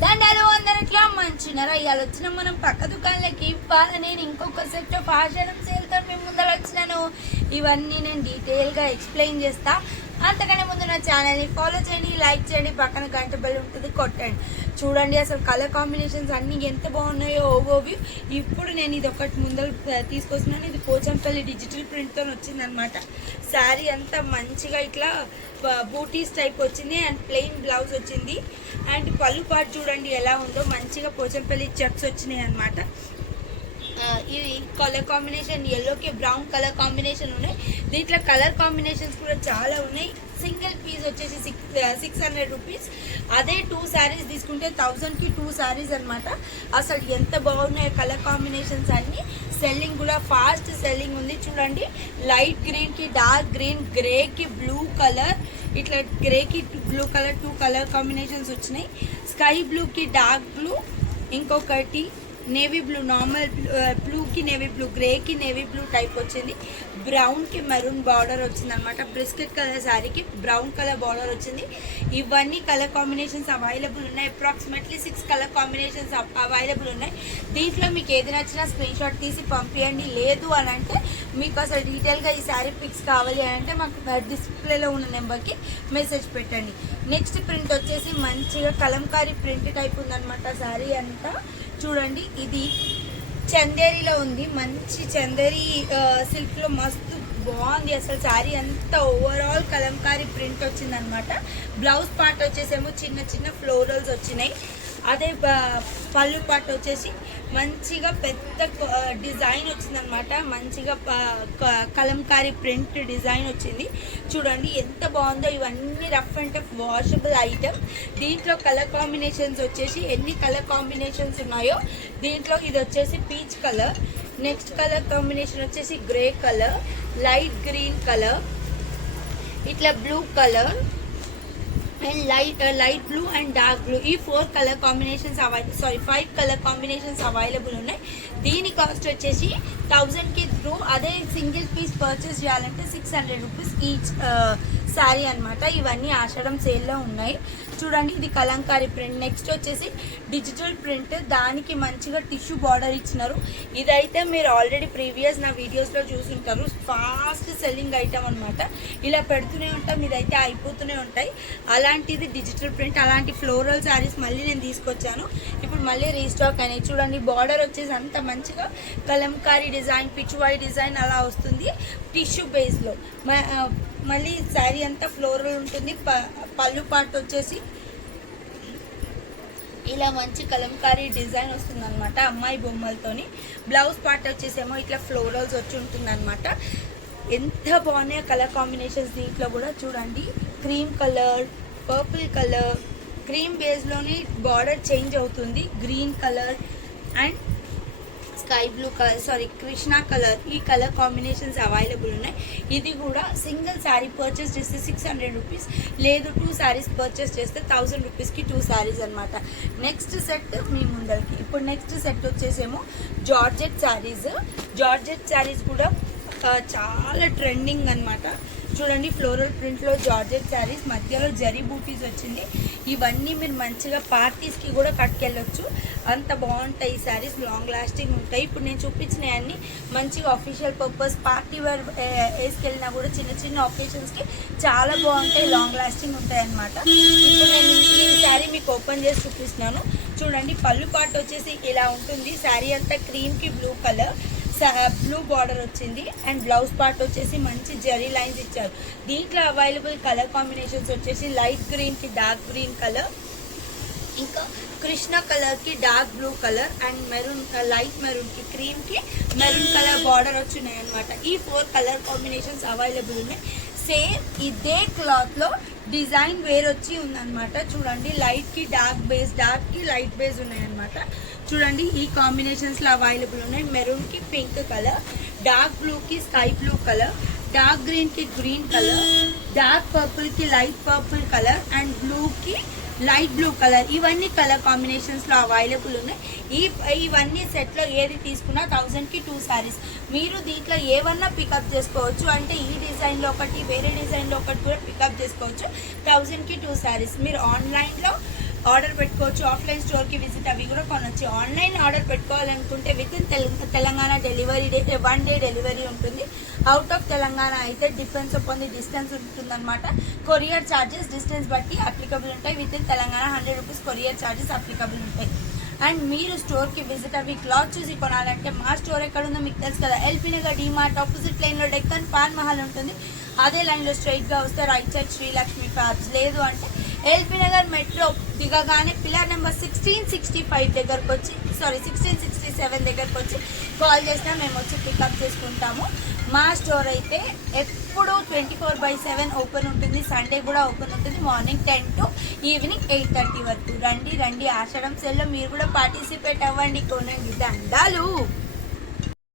దండాలు అందరిట్లా మంచినారా. ఇవాళ వచ్చిన మనం పక్క దుకాణాలకి నేను ఇంకొక సెట్ ఆఫ్ ఆషాఢం సేల్తో మేము ముందర వచ్చినాను. ఇవన్నీ నేను డీటెయిల్గా ఎక్స్ప్లెయిన్ చేస్తా. అంతకన్నా ముందు నా ఛానల్ని ఫాలో చేయండి, లైక్ చేయండి, పక్కన గంట బెల్ ఉంటుంది కొట్టండి. చూడండి అసలు కలర్ కాంబినేషన్స్ అన్నీ ఎంత బాగున్నాయో ఓవోవ్యూ. ఇప్పుడు నేను ఇది ఒకటి ముందర తీసుకొస్తున్నాను. ఇది పోచంపల్లి డిజిటల్ ప్రింట్తో వచ్చిందనమాట. శారీ అంతా మంచిగా ఇట్లా బూటీస్ టైప్ వచ్చింది అండ్ ప్లెయిన్ బ్లౌజ్ వచ్చింది. అండ్ పళ్ళు పాటు చూడండి ఎలా ఉందో, మంచిగా పోచంపల్లి చెక్స్ వచ్చినాయి అనమాట. ఇది కలర్ కాంబినేషన్ ఎల్లోకి బ్రౌన్ కలర్ కాంబినేషన్ ఉన్నాయి. దీంట్లో కలర్ కాంబినేషన్స్ కూడా చాలా ఉన్నాయి. సింగిల్ పీస్ వచ్చేసి 600 రూపీస్. అదే 2 శారీస్ తీసుకుంటే 1000కి 2 శారీస్ అనమాట. అసలు ఎంత బాగున్నాయి కలర్ కాంబినేషన్స్ అన్ని. సెల్లింగ్ కూడా ఫాస్ట్ సెల్లింగ్ ఉంది. చూడండి లైట్ గ్రీన్కి డార్క్ గ్రీన్, గ్రేకి బ్లూ కలర్, ఇట్లా గ్రేకి బ్లూ కలర్ 2 కలర్ కాంబినేషన్స్ వచ్చినాయి. స్కై బ్లూకి డార్క్ బ్లూ, ఇంకొకటి నేవీ బ్లూ, నార్మల్ బ్లూకి నేవీ బ్లూ, గ్రేకి నేవీ బ్లూ టైప్ వచ్చింది. బ్రౌన్కి మెరూన్ బార్డర్ వచ్చింది అనమాట. బ్రిస్కెట్ కలర్ శారీకి బ్రౌన్ కలర్ బార్డర్ వచ్చింది. ఇవన్నీ కలర్ కాంబినేషన్స్ అవైలబుల్ ఉన్నాయి. అప్రాక్సిమేట్లీ 6 కలర్ కాంబినేషన్స్ అవైలబుల్ ఉన్నాయి. దీంట్లో మీకు ఏది నచ్చినా స్క్రీన్ షాట్ తీసి పంపించండి. లేదు అని అంటే మీకు అసలు డీటెయిల్గా ఈ శారీ పిక్స్ కావాలి అని అంటే మాకు డిస్ప్లేలో ఉన్న నెంబర్కి మెసేజ్ పెట్టండి. నెక్స్ట్ ప్రింట్ వచ్చేసి మంచిగా కలంకారీ ప్రింట్ టైప్ ఉందన్నమాట. శారీ అంతా చూడండి ఇది చందేరిలో ఉంది. మంచి చందేరి సిల్క్ లో మస్తు బాగుంది అసలు. శారీ అంతా ఓవరాల్ కలంకారీ ప్రింట్ వచ్చింది అనమాట. బ్లౌజ్ పార్ట్ వచ్చేసేమో చిన్న చిన్న ఫ్లోరల్స్ వచ్చినాయి. అదే పళ్ళు పార్ట్ వచ్చేసి మంచిగా పెద్ద డిజైన్ వచ్చిందనమాట. మంచిగా కలంకారీ ప్రింట్ డిజైన్ వచ్చింది. చూడండి ఎంత బాగుందో. ఇవన్నీ rough and tough washable item. దీంట్లో కలర్ కాంబినేషన్స్ వచ్చేసి ఎన్ని కలర్ కాంబినేషన్స్ ఉన్నాయో దీంట్లో ఇది వచ్చేసి peach colour, next colour combination వచ్చేసి grey colour, light green colour, ఇట్లా blue colour and light blue and dark blue. ఈ 4 colour combinations 5 colour combinations available ఉన్నాయి. దీని కాస్ట్ వచ్చేసి 1000కి త్రూ. అదే సింగిల్ పీస్ పర్చేస్ చేయాలంటే 600 రూపీస్ ఈచ్ శారీ అనమాట. ఇవన్నీ ఆషాఢం సేల్లో ఉన్నాయి. చూడండి ఇది కలంకారీ ప్రింట్. నెక్స్ట్ వచ్చేసి డిజిటల్ ప్రింట్, దానికి మంచిగా టిష్యూ బార్డర్ ఇచ్చినారు. ఇదైతే మీరు ఆల్రెడీ ప్రీవియస్ నా వీడియోస్లో చూసుంటారు. ఫాస్ట్ సెల్లింగ్ ఐటమ్ అనమాట. ఇలా పెడుతూనే ఉంటాం, ఇదైతే అయిపోతూనే ఉంటాయి. అలాంటిది డిజిటల్ ప్రింట్. అలాంటి ఫ్లోరల్ శారీస్ మళ్ళీ నేను తీసుకొచ్చాను. ఇప్పుడు మళ్ళీ రీస్టాక్ అయినాయి. చూడండి బార్డర్ వచ్చేసి అంత మంచిగా కలంకారీ డిజైన్, పిచ్వాయి డిజైన్ అలా వస్తుంది టిష్యూ బేస్లో. మళ్ళీ శారీ అంతా ఫ్లోరల్ ఉంటుంది. పళ్ళు పార్ట్ వచ్చేసి ఇలా మంచి కలంకారీ డిజైన్ వస్తుంది అనమాట అమ్మాయి బొమ్మలతోని. బ్లౌజ్ పార్ట్ వచ్చేసేమో ఇట్లా ఫ్లోరల్స్ వచ్చి ఉంటుంది అనమాట. ఎంత బాగున్నాయో కలర్ కాంబినేషన్స్. దీంట్లో కూడా చూడండి cream colour, purple colour, cream బేస్లోని బార్డర్ చేంజ్ అవుతుంది. Green colour and sky blue colour, Krishna colour. ఈ కలర్ కాంబినేషన్స్ అవైలబుల్ ఉన్నాయి. ఇది కూడా సింగిల్ శారీ పర్చేస్ చేస్తే 600 రూపీస్, లేదు 2 శారీస్ పర్చేస్ చేస్తే 1000 రూపీస్కి 2 శారీస్ అనమాట. నెక్స్ట్ సెట్ మీ ముందరికి. ఇప్పుడు నెక్స్ట్ సెట్ వచ్చేసేమో జార్జెట్ శారీస్. జార్జెట్ శారీస్ కూడా చాలా ట్రెండింగ్ అనమాట. చూడండి ఫ్లోరల్ ప్రింట్లో జార్జెట్ శారీస్, మధ్యలో జరీ బూటీస్ వచ్చింది. ఇవన్నీ మీరు మంచిగా పార్టీస్కి కూడా కట్టుకెళ్ళొచ్చు, అంత బాగుంటాయి ఈ శారీస్. లాంగ్ లాస్టింగ్ ఉంటాయి. ఇప్పుడు నేను చూపించినవన్నీ మంచిగా అఫీషియల్ పర్పస్ పార్టీ వేర్ వేసుకెళ్ళినా కూడా చిన్న చిన్న ఒకేషన్స్కి చాలా బాగుంటాయి, లాంగ్ లాస్టింగ్ ఉంటాయి అనమాట. ఇప్పుడు నేను ఈ శారీ మీకు ఓపెన్ చేసి చూపిస్తున్నాను. చూడండి పళ్ళు పార్ట్ వచ్చేసి ఇలా ఉంటుంది. శారీ అంతా క్రీమ్కి బ్లూ కలర్, బ్లూ బార్డర్ వచ్చింది. అండ్ బ్లౌజ్ పార్ట్ వచ్చేసి మంచి జరీ లైన్స్ ఇచ్చారు. దీంట్లో అవైలబుల్ కలర్ కాంబినేషన్స్ వచ్చేసి లైట్ గ్రీన్కి డార్క్ గ్రీన్ కలర్, ఇంకా కృష్ణ కలర్కి dark blue colour and maroon, light మెరూన్కి క్రీమ్కి మెరూన్ కలర్ బార్డర్ వచ్చినాయి అనమాట. ఈ 4 కలర్ కాంబినేషన్స్ అవైలబుల్ ఉన్నాయి. సేమ్ ఇదే క్లాత్లో డిజైన్ వేర్ వచ్చి ఉందన్నమాట. చూడండి లైట్కి డార్క్ బేస్, డార్క్కి లైట్ బేస్ ఉన్నాయన్నమాట. చూడండి ఈ కాంబినేషన్స్లో అవైలబుల్ ఉన్నాయి. మెరూన్కి పింక్ కలర్, డార్క్ బ్లూకి స్కై బ్లూ కలర్, డార్క్ గ్రీన్కి గ్రీన్ కలర్, డార్క్ పర్పుల్కి లైట్ పర్పుల్ కలర్ అండ్ బ్లూకి లైట్ బ్లూ కలర్. ఇవన్నీ కలర్ కాంబినేషన్స్లో అవైలబుల్ ఉన్నాయి. ఇవన్నీ సెట్లో ఏది తీసుకున్నా 1000కి 2 శారీస్. మీరు దీంట్లో ఏమన్నా పికప్ చేసుకోవచ్చు. అంటే ఈ డిజైన్లో ఒకటి, వేరే డిజైన్లో ఒకటి కూడా పికప్ చేసుకోవచ్చు. 1000కి 2 శారీస్. మీరు ఆన్లైన్లో ఆర్డర్ పెట్టుకోవచ్చు. ఆఫ్లైన్ స్టోర్కి విజిట్ అవి కూడా కొనొచ్చు. ఆన్లైన్ ఆర్డర్ పెట్టుకోవాలనుకుంటే within Telangana delivery 1 day delivery ఉంటుంది. అవుట్ ఆఫ్ తెలంగాణ అయితే డిపెండ్స్ అపాన్ ది డిస్టెన్స్ ఉంటుందన్నమాట. కొరియర్ ఛార్జెస్ డిస్టెన్స్ బట్టి అప్లికబుల్ ఉంటాయి. Within Telangana 100 rupees courier charges applicable ఉంటాయి. అండ్ మీరు స్టోర్కి విజిట్ అవి క్లాత్ చూసి కొనాలంటే మా స్టోర్ ఎక్కడ ఉందో మీకు తెలుసు కదా, ఎల్బీ నగర్ డీమార్ట్ ఆపోజిట్ లైన్లో డెక్కన్ పాన్ మహల్ ఉంటుంది. అదే లైన్లో స్ట్రైట్గా వస్తే రైట్ సైడ్ శ్రీలక్ష్మి ఫ్యాబ్స్. లేదు అంటే ఎల్బీ నగర్ మెట్రో దిగగానే పిల్లర్ నెంబర్ 1665 దగ్గరకు వచ్చి 1667 దగ్గరకు వచ్చి కాల్ చేసినా మేము వచ్చి పికప్ చేసుకుంటాము. మా స్టోర్ అయితే ఎప్పుడు 24/7 ఓపెన్ ఉంటుంది. సండే కూడా ఓపెన్ ఉంటుంది. మార్నింగ్ 10 to ఈవినింగ్ 8:30 వరకు. రండి ఆషాఢం సేల్లో మీరు కూడా పార్టిసిపేట్ అవ్వండి. కొనండి దండాలు.